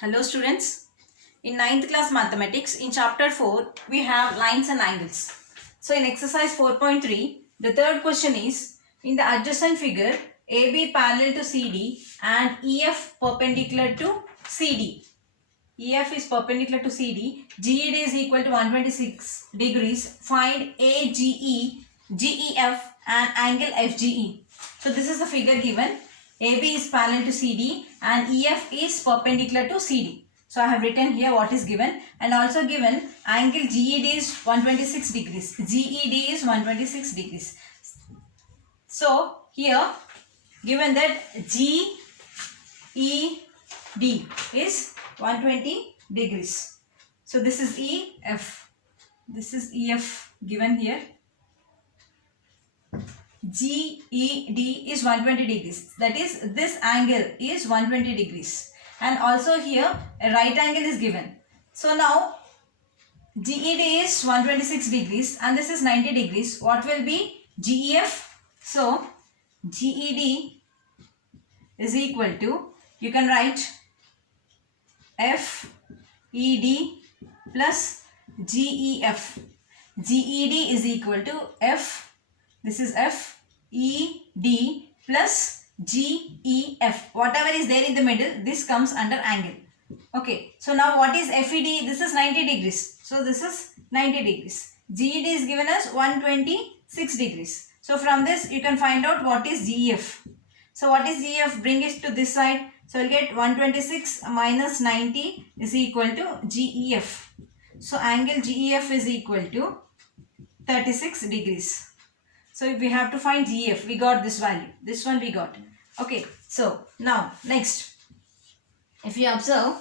Hello students, in 9th class mathematics in chapter 4 we have lines and angles. So in exercise 4.3 the third question is in the adjacent figure AB parallel to CD and EF perpendicular to CD. EF is perpendicular to CD, GED is equal to 126 degrees, find AGE, GEF and angle FGE. So this is the figure given. AB is parallel to CD and EF is perpendicular to CD. So I have written here what is given, and also given angle GED is 126 degrees. GED is 126 degrees. So here given that GED is 120 degrees. So this is EF. This is EF given here. GED is 120 degrees. That is, this angle is 120 degrees. And also here a right angle is given. So now GED is 126 degrees and this is 90 degrees. What will be GEF? So GED is equal to, you can write FED plus GEF. GED is equal to F. This is FED plus GEF. Whatever is there in the middle, this comes under angle. Okay. So now what is FED? This is 90 degrees. So this is 90 degrees. GED is given as 126 degrees. So from this you can find out what is GEF. So what is GEF? Bring it to this side. So we'll get 126 minus 90 is equal to GEF. So angle GEF is equal to 36 degrees. So we have to find GF. We got this value. This one we got. Okay. So now next, if you observe,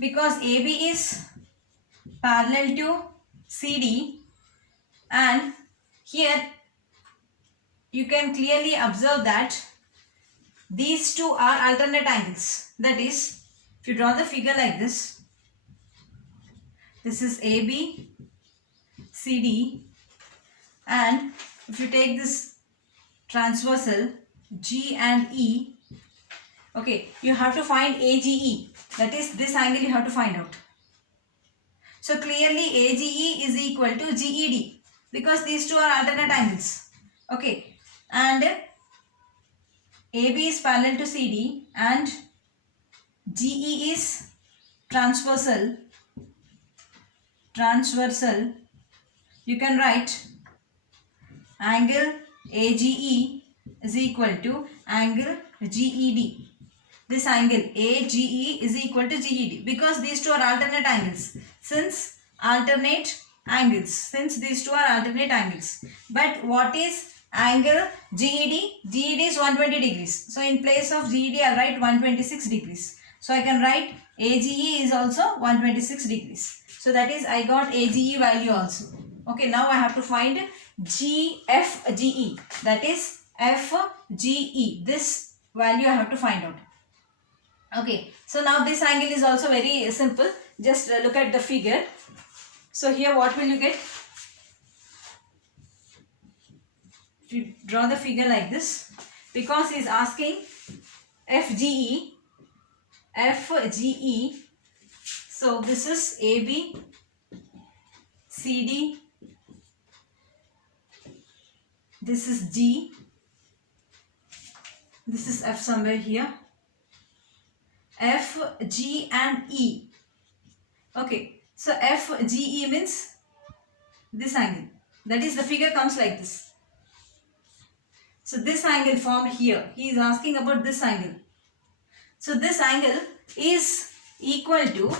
because AB is parallel to CD and here you can clearly observe that these two are alternate angles. That is, if you draw the figure like this, this is AB, CD, and if you take this transversal G and E, okay, you have to find AGE. That is, this angle you have to find out. So clearly AGE is equal to GED because these two are alternate angles. Okay, and AB is parallel to CD and GE is transversal. You can write angle AGE is equal to angle GED. This angle AGE is equal to GED because these two are alternate angles. Since these two are alternate angles. But what is angle GED? GED is 120 degrees. So in place of GED I will write 126 degrees. So I can write AGE is also 126 degrees. So that is, I got AGE value also. Okay, now I have to find GFGE. That is FGE. This value I have to find out. Okay, so now this angle is also very simple. Just look at the figure. So here what will you get? If you draw the figure like this, because he is asking FGE. So this is AB, CD, this is G, this is F somewhere here, F, G and E. Okay, so FGE means this angle. That is, the figure comes like this. So this angle formed here. He is asking about this angle. So this angle is equal to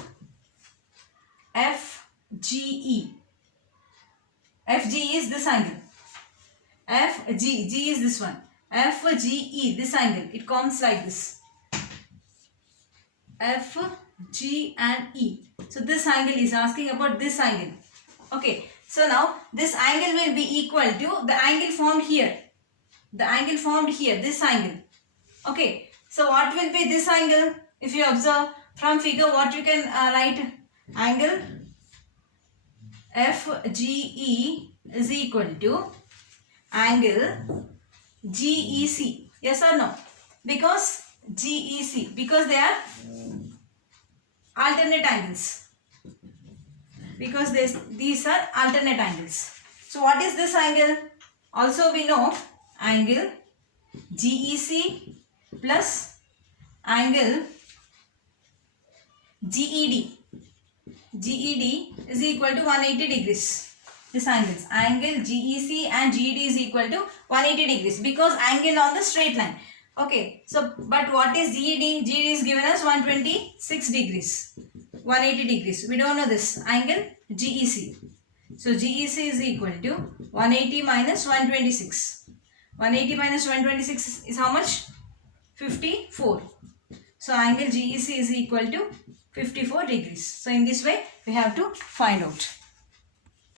FGE. FGE is this angle. G is this one. FGE, this angle. It comes like this. F, G and E. So this angle is asking about this angle. Okay. So now this angle will be equal to the angle formed here. The angle formed here. This angle. Okay. So what will be this angle? If you observe from figure, what you can write? Angle FGE is equal to angle GEC. Yes or no? Because GEC, because they are alternate angles, because these are alternate angles. So what is this angle? Also we know angle GEC plus angle GED. GED is equal to 180 degrees. This angles, angle GEC and GED is equal to 180 degrees because angle on the straight line. Okay, so but what is GED? GED is given as 126 degrees, 180 degrees. We don't know this angle GEC. So GEC is equal to 180 minus 126. 180 minus 126 is how much? 54. So angle GEC is equal to 54 degrees. So in this way we have to find out.